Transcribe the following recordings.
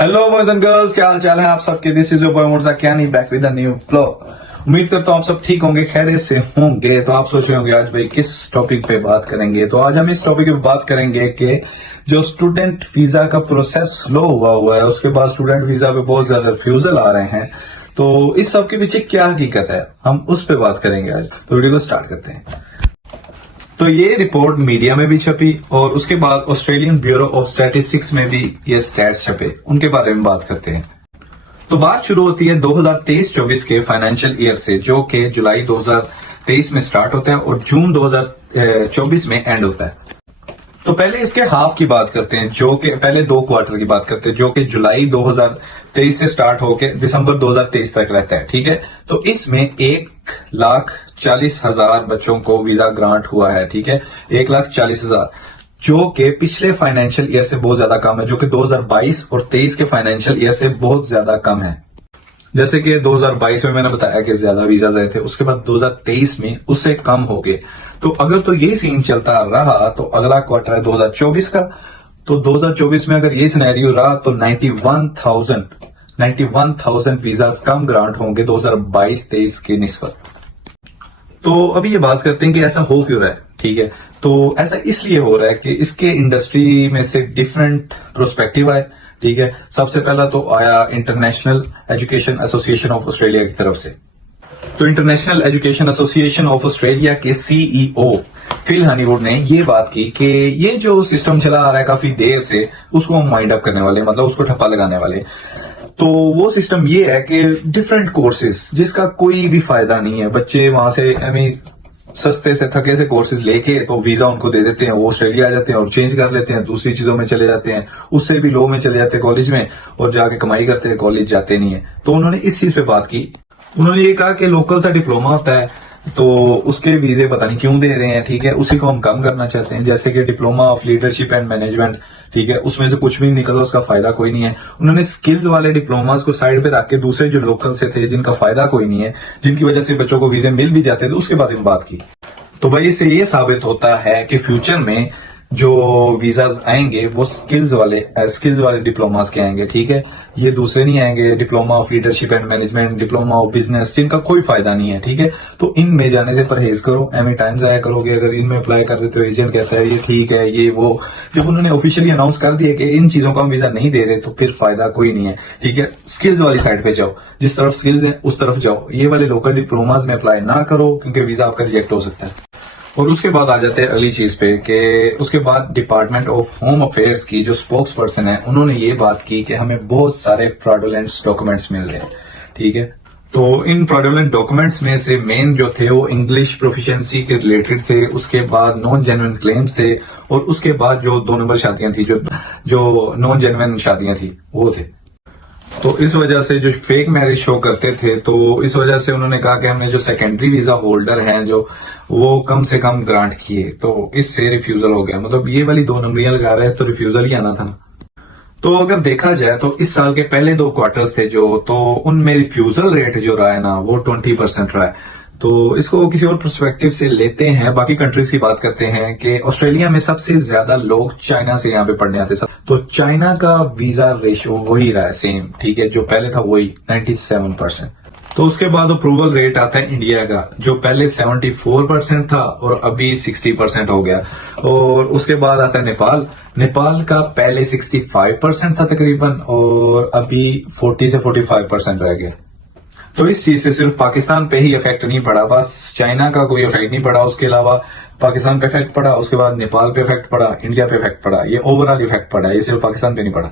Hello boys and girls, क्या हाल चाल है आप सबके। This is your boy Murja Kaini back with a new vlog. उम्मीद करता हूँ आप सब ठीक होंगे, खैरियत से होंगे। तो आप सोच रहे होंगे आज भाई किस टॉपिक पे बात करेंगे। तो आज हम इस टॉपिक पे बात करेंगे कि जो स्टूडेंट वीजा का प्रोसेस स्लो हुआ है, उसके बाद स्टूडेंट वीजा पे बहुत ज्यादा रिफ्यूजल आ रहे हैं। तो इस सब के पीछे क्या हकीकत है, हम उस पे बात करेंगे आज। तो वीडियो को स्टार्ट करते हैं। तो ये रिपोर्ट मीडिया में भी छपी और उसके बाद ऑस्ट्रेलियन ब्यूरो ऑफ स्टैटिस्टिक्स में भी ये स्टैट्स छपे, उनके बारे में बात करते हैं। तो बात शुरू होती है 2023-24 के फाइनेंशियल ईयर से, जो कि जुलाई 2023 में स्टार्ट होता है और जून 2024 में एंड होता है। तो पहले इसके हाफ की बात करते हैं, जो कि पहले 2 क्वार्टर की बात करते हैं, जो कि जुलाई 2023 से स्टार्ट होकर दिसंबर 2023 तक रहता है। ठीक है, तो इसमें 1,40,000 बच्चों को वीजा ग्रांट हुआ है। ठीक है, 1,40,000, जो कि पिछले फाइनेंशियल ईयर से बहुत ज्यादा कम है, जो कि 2022 और 23 के फाइनेंशियल ईयर से बहुत ज्यादा कम है। जैसे कि 2022 में मैंने बताया कि ज्यादा वीजा आए थे, उसके बाद 2023 में उससे कम हो गए। तो अगर तो ये सीन चलता रहा तो अगला क्वार्टर है 2024 का। तो 2024 में अगर ये सिनेरियो रहा तो 91,000 वीजा कम ग्रांट होंगे 2022-23 के निस्बत। तो अभी ये बात करते हैं कि ऐसा हो क्यों रहा है। ठीक है, तो ऐसा इसलिए हो रहा है कि इसके इंडस्ट्री में से डिफरेंट प्रोस्पेक्टिव आए। ठीक है, सबसे पहला तो आया international education association of Australia की तरफ से। तो international education association of Australia के सीईओ फिल हनीवुड ने ये बात की कि ये जो सिस्टम चला आ रहा है काफी देर से, उसको हम माइंड अप करने वाले, मतलब उसको ठप्पा लगाने वाले। तो वो सिस्टम ये है कि डिफरेंट कोर्सेज जिसका कोई भी फायदा नहीं है, बच्चे वहां से सस्ते से थके से कोर्सेज लेके तो वीजा उनको दे देते हैं, वो ऑस्ट्रेलिया आ जाते हैं और चेंज कर लेते हैं, दूसरी चीजों में चले जाते हैं, उससे भी लो में चले जाते हैं कॉलेज में और जाके कमाई करते हैं, कॉलेज जाते नहीं है। तो उन्होंने इस चीज पे बात की। उन्होंने ये कहा कि लोकल सा डिप्लोमा होता है तो उसके वीजे पता नहीं क्यों दे रहे हैं। ठीक है, उसी को हम कम करना चाहते हैं, जैसे कि diploma of leadership and management. ठीक है, उसमें से कुछ भी नहीं निकला, उसका फायदा कोई नहीं है। उन्होंने स्किल्स वाले डिप्लोमास को साइड पे रख के दूसरे जो लोकल से थे, जिनका फायदा कोई नहीं है, जिनकी वजह से बच्चों को वीजे मिल भी जाते थे, उसके बाद में बात की। तो भाई इससे ये साबित होता है कि फ्यूचर में जो वीजाज आएंगे वो स्किल्स वाले डिप्लोमास के आएंगे। ठीक है, ये दूसरे नहीं आएंगे, diploma of leadership and management, diploma of business, जिनका कोई फायदा नहीं है। ठीक है, तो इनमें जाने से परहेज करो। एमी टाइम जाया करोगे अगर इनमें अप्लाई कर देते हो, एजेंट कहता है ये ठीक है, ये वो। जब उन्होंने ऑफिशियली अनाउंस कर दिया कि इन चीजों का हम वीजा नहीं दे रहे, तो फिर फायदा कोई नहीं है। ठीक है, स्किल्स वाली साइड पे जाओ, जिस तरफ स्किल्स है उस तरफ जाओ। ये वाले लोकल डिप्लोमास में अप्लाई ना करो, क्योंकि वीजा आपका रिजेक्ट हो सकता है। और उसके बाद आ जाते हैं अगली चीज पे कि उसके बाद डिपार्टमेंट ऑफ होम अफेयर्स की जो स्पोक्स पर्सन है, उन्होंने ये बात की कि हमें बहुत सारे फ्रॉडुलेंट डॉक्यूमेंट्स मिल रहे हैं। ठीक है, तो इन फ्रॉडुलेंट डॉक्यूमेंट्स में से मेन जो थे वो इंग्लिश प्रोफिशिएंसी के रिलेटेड थे, उसके बाद नॉन जेन्युइन क्लेम्स थे, और उसके बाद जो 2 नंबर शादियां थी, जो नॉन जेन्युइन शादियां थी, वो थे। तो इस वजह से जो फेक मैरिज शो करते थे, तो इस वजह से उन्होंने कहा कि हमने जो सेकेंडरी वीजा होल्डर हैं जो वो कम से कम ग्रांट किए, तो इससे रिफ्यूजल हो गया। मतलब ये वाली 2 नंबरियां लगा रहे हैं तो रिफ्यूजल ही आना था ना। तो अगर देखा जाए तो इस साल के पहले 2 क्वार्टर्स थे जो, तो उनमें रिफ्यूजल रेट जो रहा है ना वो 20% रहा है। तो इसको किसी और पर्सपेक्टिव से लेते हैं, बाकी कंट्रीज की बात करते हैं कि ऑस्ट्रेलिया में सबसे ज्यादा लोग चाइना से यहाँ पे पढ़ने आते हैं। तो चाइना का वीजा रेशियो वही रहा है सेम। ठीक है, जो पहले था वही 97%। तो उसके बाद अप्रूवल रेट आता है इंडिया का, जो पहले 74% था और अभी 60% हो गया। और उसके बाद आता है नेपाल का पहले 65% था तकरीबन और अभी 40 से 45% रह गया। तो इस चीज से सिर्फ पाकिस्तान पे ही इफेक्ट नहीं पड़ा, बस चाइना का कोई इफेक्ट नहीं पड़ा, उसके अलावा पाकिस्तान पे इफेक्ट पड़ा, उसके बाद नेपाल पे इफेक्ट पड़ा, इंडिया पे इफेक्ट पड़ा। ये ओवरऑल इफेक्ट पड़ा, ये सिर्फ पाकिस्तान पे नहीं पड़ा।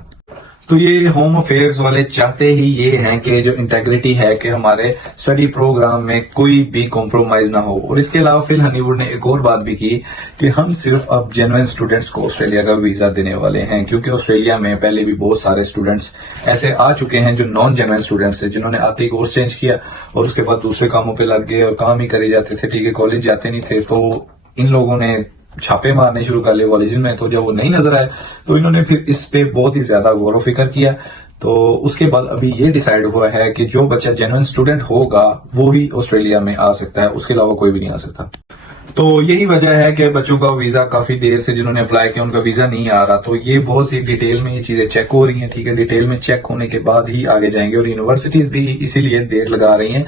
तो ये होम अफेयर्स वाले चाहते ही ये हैं कि जो इंटेग्रिटी है कि हमारे स्टडी प्रोग्राम में कोई भी कॉम्प्रोमाइज ना हो। और इसके अलावा फिल हनीवुड ने एक और बात भी की कि हम सिर्फ अब जेन्युइन स्टूडेंट्स को ऑस्ट्रेलिया का वीजा देने वाले हैं, क्योंकि ऑस्ट्रेलिया में पहले भी बहुत सारे स्टूडेंट्स ऐसे आ चुके हैं जो नॉन जेन्युइन स्टूडेंट्स थे, जिन्होंने आते ही कोर्स चेंज किया और उसके बाद दूसरे कामों पर लग गए और काम ही करे जाते थे। ठीक है, कॉलेज जाते नहीं थे। तो इन लोगों ने छापे मारने शुरू कर लिए कॉलेज में। तो जब वो नहीं नजर आए तो इन्होंने फिर इस पे बहुत ही ज्यादा गौर फिक्र किया। तो उसके बाद अभी ये डिसाइड हुआ है कि जो बच्चा जेन्युइन स्टूडेंट होगा वो ही ऑस्ट्रेलिया में आ सकता है, उसके अलावा कोई भी नहीं आ सकता। तो यही वजह है कि बच्चों का वीजा काफी देर से जिन्होंने अप्लाई किया उनका वीजा नहीं आ रहा। तो ये बहुत सी डिटेल में ये चीजें चेक हो रही हैं, ठीक है। डिटेल में चेक होने के बाद ही आगे जाएंगे, और यूनिवर्सिटीज भी इसीलिए देर लगा रही हैं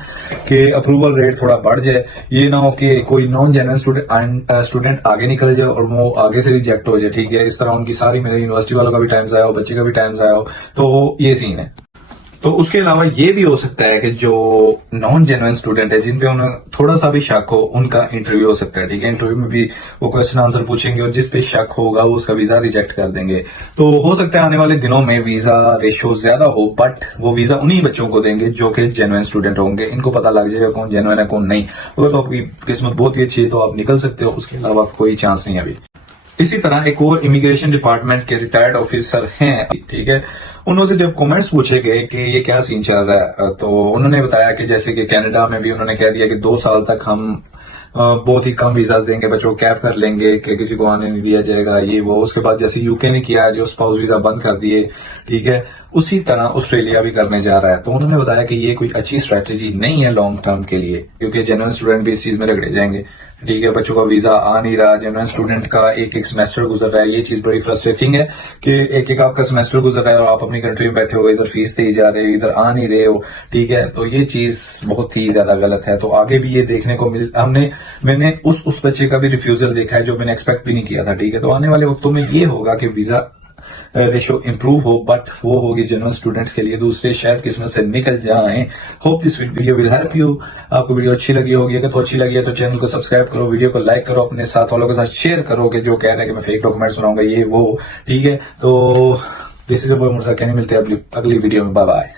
कि अप्रूवल रेट थोड़ा बढ़ जाए। ये ना हो कि कोई नॉन जेन्युइन स्टूडेंट आगे निकल जाए और वो आगे से रिजेक्ट हो जाए, ठीक है। इस तरह उनकी सारी, मेरे यूनिवर्सिटी वालों का भी टाइम जाया हो, बच्चे का भी टाइम जाया हो, तो ये सीन है। तो उसके अलावा ये भी हो सकता है कि जो नॉन जेन्युइन स्टूडेंट है, जिन पे उन्हें थोड़ा सा भी शक हो, उनका इंटरव्यू हो सकता है, ठीक है। इंटरव्यू में भी वो क्वेश्चन आंसर पूछेंगे और जिस पे शक होगा वो उसका वीजा रिजेक्ट कर देंगे। तो हो सकता है आने वाले दिनों में वीजा रेशो ज्यादा हो, बट वो वीजा उन्हीं बच्चों को देंगे जो कि जेन्युइन स्टूडेंट होंगे। इनको पता लग जाएगा कौन जेन्युइन है कौन नहीं। अगर तो आपकी किस्मत बहुत ही अच्छी है तो आप निकल सकते हो, उसके अलावा कोई चांस नहीं है अभी। इसी तरह एक और इमिग्रेशन डिपार्टमेंट के रिटायर्ड ऑफिसर हैं, ठीक है। उन्होंने जब कमेंट्स पूछे गए कि ये क्या सीन चल रहा है, तो उन्होंने बताया कि जैसे कि कनाडा में भी उन्होंने कह दिया कि 2 साल तक हम बहुत ही कम वीजा देंगे, बच्चों को कैप कर लेंगे कि किसी को आने नहीं दिया जाएगा, ये वो। उसके बाद जैसे यूके ने किया है, जो स्पाउस वीजा बंद कर दिए, ठीक है, उसी तरह ऑस्ट्रेलिया भी करने जा रहा है। तो उन्होंने बताया कि ये कोई अच्छी स्ट्रेटेजी नहीं है लॉन्ग टर्म के लिए, क्योंकि जेन्युइन स्टूडेंट भी इस चीज में रगड़े जाएंगे, ठीक है। बच्चों का वीजा आ नहीं रहा, जेन्युइन स्टूडेंट का एक एक सेमेस्टर गुजर रहा है। ये चीज बड़ी फ्रस्ट्रेटिंग है कि एक एक आपका सेमेस्टर गुजर रहा है और आप अपनी कंट्री में बैठे हो, इधर फीस दे जा रहे हो, इधर आ नहीं रहे हो, ठीक है। तो ये चीज बहुत ही ज्यादा गलत है। तो आगे भी ये देखने को मैंने उस बच्चे का भी रिफ्यूजल देखा है जो मैंने एक्सपेक्ट भी नहीं किया था, ठीक है। तो आने वाले वक्तों में ये होगा कि वीजा रेशो इंप्रूव हो, बट वो होगी जेन्युइन स्टूडेंट्स के लिए, दूसरे शायद किस्मत से निकल जाएं। Hope this video will help you. आपको वीडियो अच्छी लगी होगी, अगर तो अच्छी लगी है तो चैनल को सब्सक्राइब करो, वीडियो को लाइक करो, अपने साथ वालों के साथ शेयर करो कि जो कह रहे हैं कि मैं फेक डॉक्यूमेंट्स बनाऊंगा ये वो, ठीक है। तो दिस इज अ बॉय मुर्सा, कहने मिलते हैं अगली वीडियो में। Bye bye.